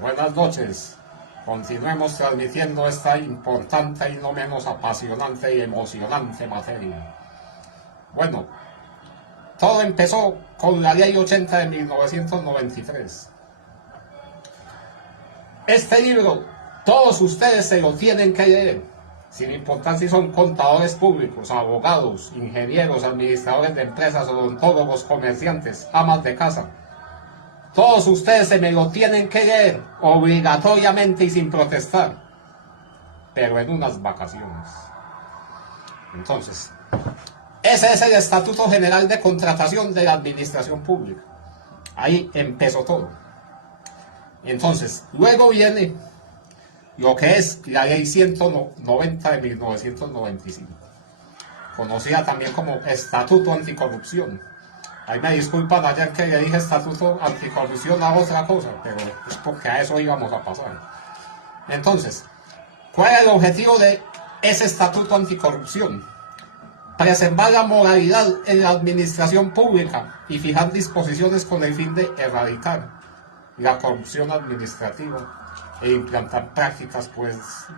Buenas noches. Continuemos transmitiendo esta importante y no menos apasionante y emocionante materia. Bueno, todo empezó con la Ley 80 de 1993. Este libro, todos ustedes se lo tienen que leer, sin importar si son contadores públicos, abogados, ingenieros, administradores de empresas, odontólogos, comerciantes, amas de casa. Todos ustedes se me lo tienen que leer, obligatoriamente y sin protestar, pero en unas vacaciones. Entonces, ese es el Estatuto General de Contratación de la Administración Pública. Ahí empezó todo. Entonces, luego viene lo que es la Ley 190 de 1995, conocida también como Estatuto Anticorrupción. Ahí me disculpan ayer que le dije Estatuto Anticorrupción a otra cosa, pero es porque a eso íbamos a pasar. Entonces, ¿cuál es el objetivo de ese Estatuto Anticorrupción? Preservar la moralidad en la administración pública y fijar disposiciones con el fin de erradicar la corrupción administrativa e implantar prácticas pues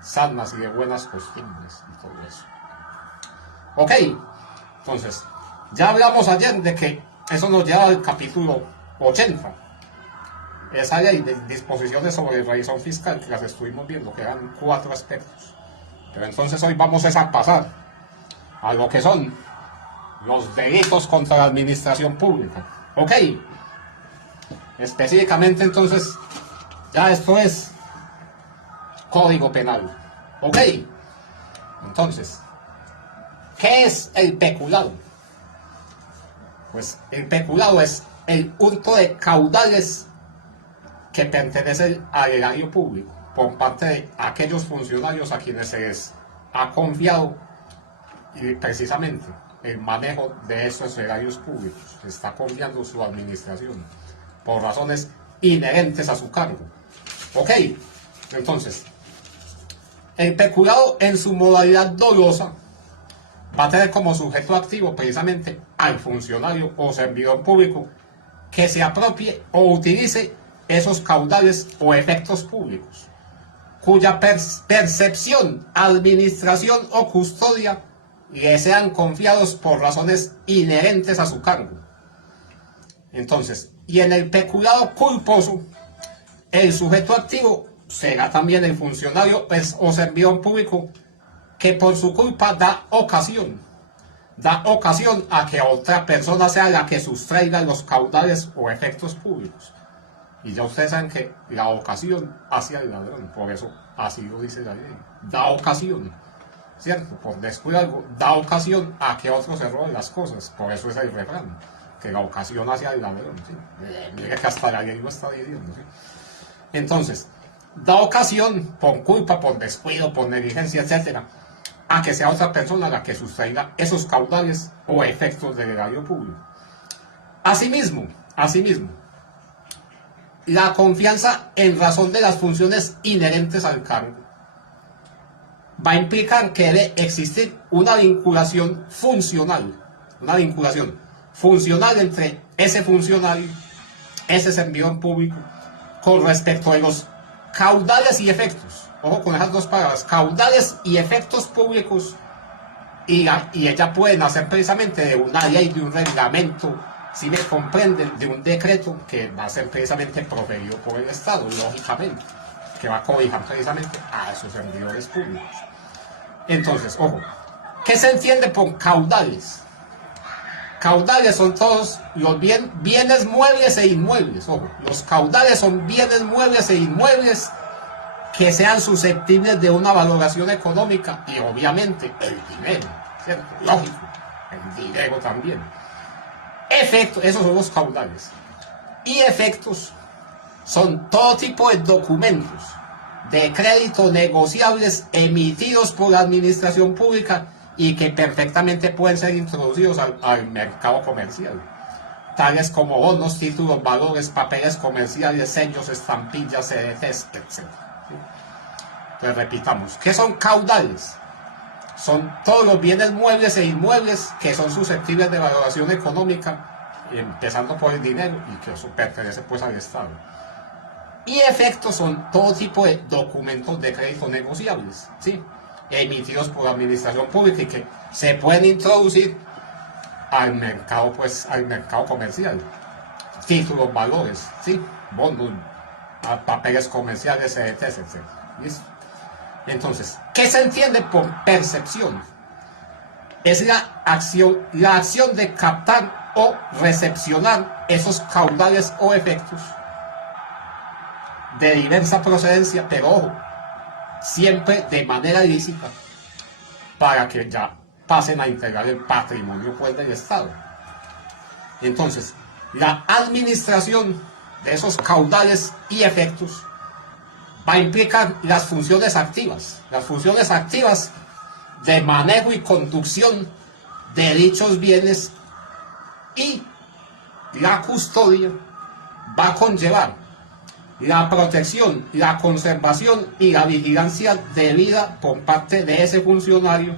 sanas y de buenas costumbres y todo eso. Ok, entonces, ya hablamos ayer de que eso nos lleva al capítulo 80. Esa ley de disposiciones sobre revisión fiscal que las estuvimos viendo, que eran 4 aspectos. Pero entonces hoy vamos a pasar a lo que son los delitos contra la administración pública. Ok, específicamente entonces, ya esto es Código Penal. Ok, entonces, ¿qué es el peculado? Pues el peculado es el hurto de caudales que pertenecen al erario público por parte de aquellos funcionarios a quienes se les ha confiado y precisamente el manejo de esos erarios públicos. Se está confiando su administración por razones inherentes a su cargo. Ok, entonces, el peculado en su modalidad dolosa va a tener como sujeto activo precisamente al funcionario o servidor público que se apropie o utilice esos caudales o efectos públicos, cuya percepción, administración o custodia le sean confiados por razones inherentes a su cargo. Entonces, y en el peculado culposo, el sujeto activo será también el funcionario o servidor público que por su culpa da ocasión a que otra persona sea la que sustraiga los caudales o efectos públicos. Y ya ustedes saben que la ocasión hacia el ladrón, por eso así lo dice la ley, da ocasión, ¿cierto? Por descuidar algo, da ocasión a que otro se robe las cosas, por eso es el refrán, que la ocasión hacia el ladrón, ¿sí? Mira que hasta la ley lo está diciendo, ¿sí? Entonces, da ocasión por culpa, por descuido, por negligencia, etcétera, a que sea otra persona la que sustraiga esos caudales o efectos del erario público. Asimismo, la confianza en razón de las funciones inherentes al cargo va a implicar que debe existir una vinculación funcional entre ese funcionario, ese servidor público, con respecto de los caudales y efectos. Ojo con esas dos palabras, caudales y efectos públicos, y ella puede nacer precisamente de una ley, de un reglamento, si me comprenden, de un decreto que va a ser precisamente proferido por el Estado, lógicamente, que va a cobijar precisamente a esos servidores públicos. Entonces, ojo, ¿qué se entiende por caudales? Caudales son todos los bienes muebles e inmuebles. Ojo, los caudales son bienes muebles e inmuebles que sean susceptibles de una valoración económica y obviamente el dinero, ¿cierto? Lógico, el dinero también. Efectos, esos son los caudales. Y efectos son todo tipo de documentos de crédito negociables emitidos por la administración pública y que perfectamente pueden ser introducidos al mercado comercial, tales como bonos, títulos, valores, papeles comerciales, sellos, estampillas, CDTs, etc. Entonces repitamos, ¿qué son caudales? Son todos los bienes muebles e inmuebles que son susceptibles de valoración económica, empezando por el dinero, y que eso pertenece pues al Estado. y efectos son todo tipo de documentos de crédito negociables, ¿sí? Emitidos por la administración pública y que se pueden introducir al mercado, pues, al mercado comercial. Títulos, valores, ¿sí? Bonos, papeles comerciales, CDTs, etc. ¿Listo? Entonces, ¿qué se entiende por percepción? Es la acción de captar o recepcionar esos caudales o efectos de diversa procedencia, pero ojo, siempre de manera ilícita, para que ya pasen a integrar el patrimonio, pues, del Estado. Entonces, la administración de esos caudales y efectos va a implicar las funciones activas de manejo y conducción de dichos bienes, y la custodia va a conllevar la protección, la conservación y la vigilancia debida por parte de ese funcionario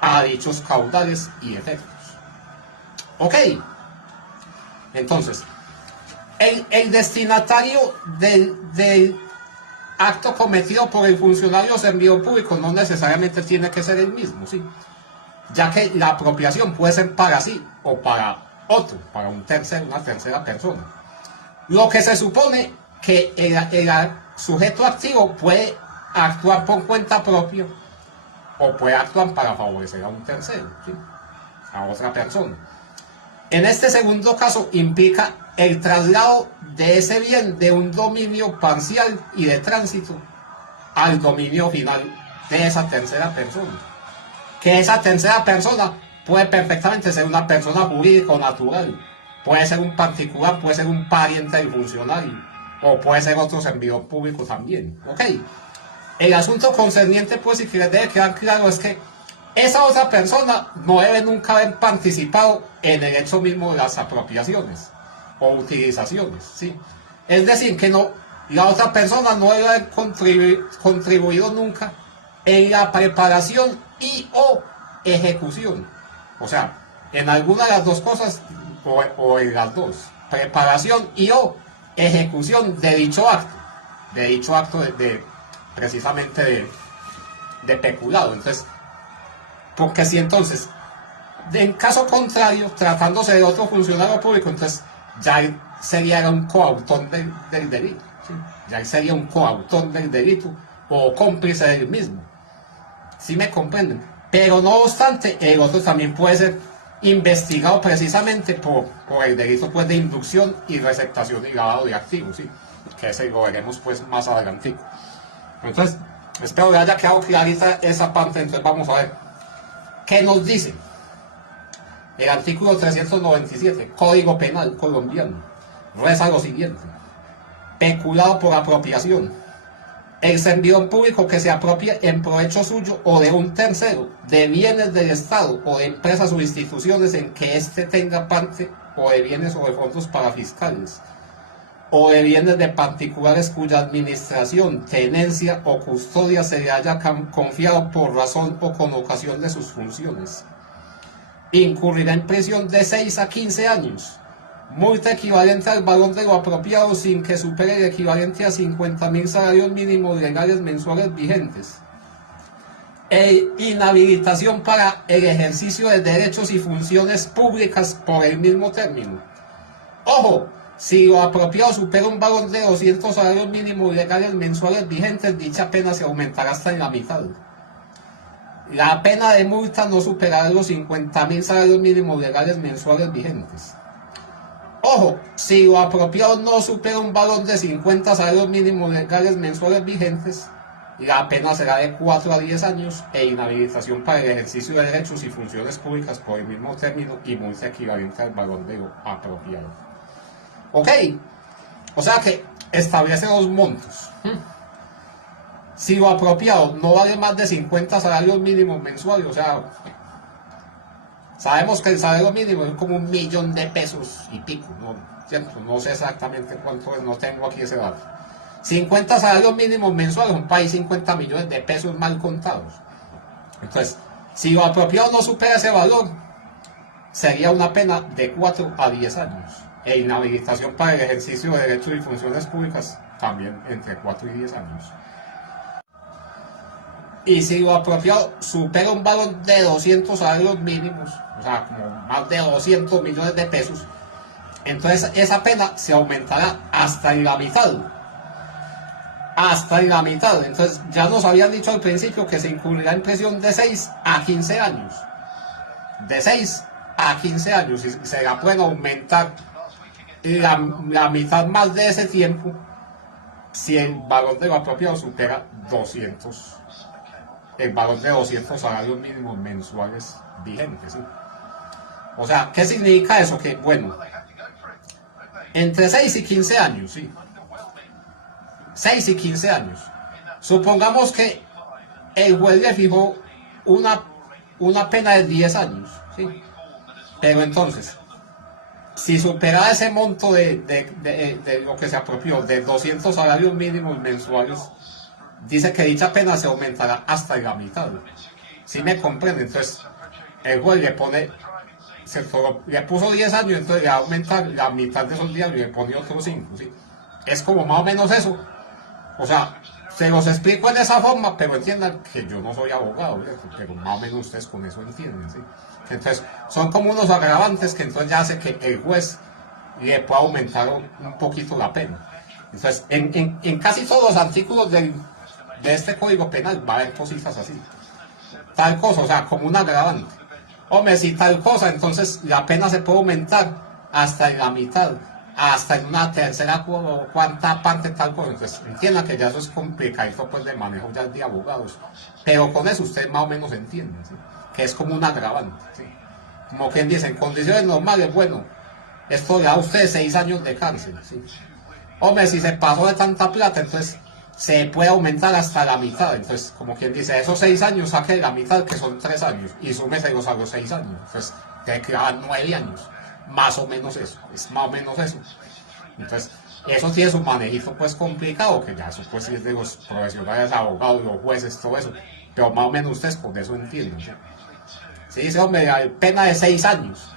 a dichos caudales y efectos. Ok, entonces, el destinatario del acto cometido por el funcionario o servidor público no necesariamente tiene que ser el mismo, ¿sí? Ya que la apropiación puede ser para sí o para otro, para una tercera persona. Lo que se supone que el sujeto activo puede actuar por cuenta propia o puede actuar para favorecer a un tercero, ¿sí? A otra persona. En este segundo caso implica el traslado de ese bien de un dominio parcial y de tránsito al dominio final de esa tercera persona. Que esa tercera persona puede perfectamente ser una persona jurídica o natural, puede ser un particular, puede ser un pariente del funcionario, o puede ser otro servidor público también. ¿Ok? El asunto concerniente, pues, y que les debe quedar claro, es que esa otra persona no debe nunca haber participado en el hecho mismo de las apropiaciones o utilizaciones, ¿sí? Es decir, que no, la otra persona no debe haber contribuido nunca en la preparación y o ejecución. O sea, en alguna de las dos cosas o en las dos. Preparación y o ejecución de dicho acto precisamente de peculado. Entonces, porque si entonces, en caso contrario, tratándose de otro funcionario público, entonces ya él sería un coautor del delito, ¿sí? Ya él sería un coautor del delito o cómplice del mismo. ¿Sí me comprenden? Pero no obstante, el otro también puede ser investigado precisamente por el delito, pues, de inducción y receptación y lavado de activos, ¿sí? Que ese lo veremos, pues, más adelante. Entonces, espero que haya quedado clarita esa parte. Entonces vamos a ver qué nos dice el artículo 397, Código Penal colombiano. Reza lo siguiente: peculado por apropiación. El servidor público que se apropie en provecho suyo o de un tercero de bienes del Estado o de empresas o instituciones en que éste tenga parte, o de bienes o de fondos parafiscales, o de bienes de particulares cuya administración, tenencia o custodia se le haya confiado por razón o con ocasión de sus funciones, incurrirá en prisión de 6 a 15 años, multa equivalente al valor de lo apropiado sin que supere el equivalente a 50.000 salarios mínimos legales mensuales vigentes, e inhabilitación para el ejercicio de derechos y funciones públicas por el mismo término. Ojo, si lo apropiado supera un valor de 200 salarios mínimos legales mensuales vigentes, dicha pena se aumentará hasta en la mitad. La pena de multa no superará los 50.000 salarios mínimos legales mensuales vigentes. Ojo, si lo apropiado no supera un valor de 50 salarios mínimos legales mensuales vigentes, la pena será de 4 a 10 años e inhabilitación para el ejercicio de derechos y funciones públicas por el mismo término y multa equivalente al valor de lo apropiado. Ok, o sea que establece dos montos. Si lo apropiado no vale más de 50 salarios mínimos mensuales, o sea, sabemos que el salario mínimo es como 1.000.000 de pesos y pico, ¿no? ¿Cierto? No sé exactamente cuánto es, no tengo aquí ese dato. 50 salarios mínimos mensuales, un país 50 millones de pesos mal contados. Entonces, si lo apropiado no supera ese valor, sería una pena de 4 a 10 años e inhabilitación para el ejercicio de derechos y funciones públicas también entre 4 y 10 años. Y si lo apropiado supera un valor de 200 salarios mínimos, o sea, como más de 200 millones de pesos, entonces esa pena se aumentará hasta en la mitad. Hasta en la mitad. Entonces ya nos habían dicho al principio que se incurrirá en prisión de 6 a 15 años. De 6 a 15 años. Y se la pueden aumentar la mitad más de ese tiempo si el valor de lo apropiado supera 200. El valor de 200 salarios mínimos mensuales vigentes, ¿sí? O sea, ¿qué significa eso? Que, bueno, entre 6 y 15 años, ¿sí? 6 y 15 años. Supongamos que el juez le fijó una pena de 10 años, ¿sí? Pero entonces, si supera ese monto de lo que se apropió, de 200 salarios mínimos mensuales, dice que dicha pena se aumentará hasta la mitad. ¿Sí me comprende? Entonces, el juez le pone, le puso 10 años, entonces le va a aumentar la mitad de esos 10 años y le pone otros 5. ¿Sí? Es como más o menos eso. O sea, se los explico en esa forma, pero entiendan que yo no soy abogado, ¿cierto? Pero más o menos ustedes con eso entienden, ¿sí? Entonces, son como unos agravantes que entonces ya hace que el juez le pueda aumentar un poquito la pena. Entonces, en casi todos los artículos de este Código Penal va a haber cositas así. Tal cosa, o sea, como un agravante. Hombre, si tal cosa, entonces la pena se puede aumentar hasta en la mitad, hasta en una tercera o cuarta parte tal cosa. Entonces, entiendan que ya eso es complicado pues, de manejo ya de abogados. Pero con eso ustedes más o menos entienden, ¿sí? Que es como un agravante, ¿sí? Como quien dice, en condiciones normales, bueno, esto le da a ustedes 6 años de cárcel, ¿sí? Hombre, si se pasó de tanta plata, entonces se puede aumentar hasta la mitad. Entonces, como quien dice, esos 6 años saque la mitad, que son 3 años, y súmeselos a los 6 años. Entonces, te quedan 9 años. Más o menos eso, es más o menos eso. Entonces, eso tiene su manejito pues complicado, que ya eso pues es de los profesionales, abogados, los jueces, todo eso. Pero más o menos ustedes con eso entienden, ¿sí? Si dice, hombre, hay pena de 6 años,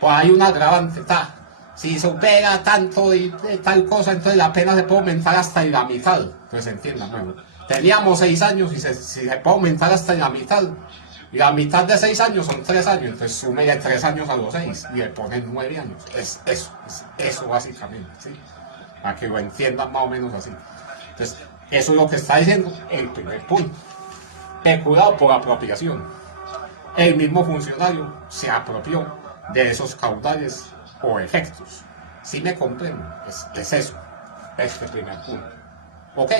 pues hay un agravante, está. Si supera tanto y tal cosa, entonces la pena se puede aumentar hasta en la mitad. Entonces entiendan, bueno, teníamos 6 años y si se puede aumentar hasta en la mitad. Y la mitad de 6 años son 3 años, entonces sume de 3 años a los 6 y le ponen 9 años. Es eso básicamente, ¿sí? Para que lo entiendan más o menos así. Entonces, eso es lo que está diciendo el primer punto. Peculado por apropiación. El mismo funcionario se apropió de esos caudales o efectos. ¿Sí me comprenden? Es eso, este primer punto. Ok.